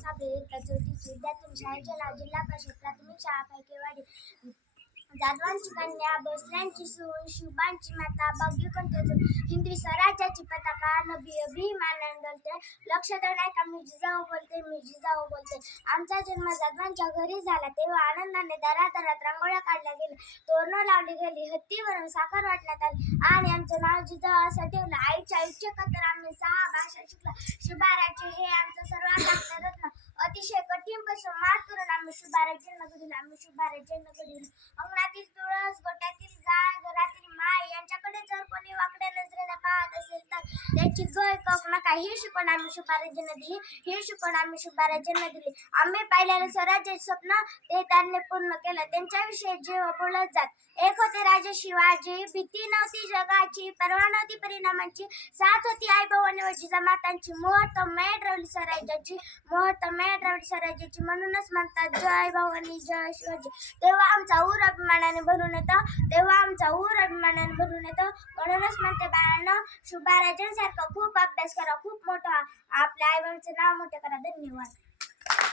साबळे इयत्ता चौथीची विद्यार्थी शाळेचे नाव जिल्हा परिषद प्राथमिक शाळा पैकेवाडी. जाधवांची कन्या भोसल्यांची सून शिवबांची माता भगवी कोणत्याचं हिंदवी स्वराज्याची पताका नबी अभिमानाने डोलते. लक्ष देऊ नाही का मी जिजाऊ बोलते. आमचा जन्म जाधवांच्या घरी झाला तेव्हा आनंदाने दारादारात रांगोळ्या काढल्या गेल्या, तोरणं लावली गेली, हत्तीवरून साखर वाटण्यात आली आणि आमचं नाव जिजाऊ असं ठेवलं. आईच्या इच्छेखातर आम्ही 6 भाषा शिकलो. शिवबाराचे हे आमचं सर्वात रत्न. अतिशय कठीण पासून मात करून आम्ही शिवबाराचे नगर दिलं. अंगणातील तुळस, गोट्यातील गाय, घरातील माय यांच्याकडे जर कोणी वाकड्या नजरेने पाहत असेल तर त्याची गय कक नका ही शिकवण आम्ही शिवबाराजांना दिली. आम्ही पाहिलेलं स्वराज्याचे स्वप्न ते त्यांनी पूर्ण केलं. त्यांच्याविषयी जीव बोलत जात. एक होते राजे शिवाजी, भीती नव्हती जगाची, पर्वा नव्हती परिणामांची, साथ होती आई भावानी व जिजामातांची. मुहूर्तमेढ रवली स्वराज्याची, म्हणूनच म्हणतात जय भवानी जय शिवाजी. तेव्हा आमचा ऊर अभिमानाने भरून येतो, म्हणूनच म्हणते बाळांनो, शिवबाराजांसारखं खूप अभ्यास करा, खूप मोठं आपल्या आई बाबांचं नाव मोठं करा. धन्यवाद.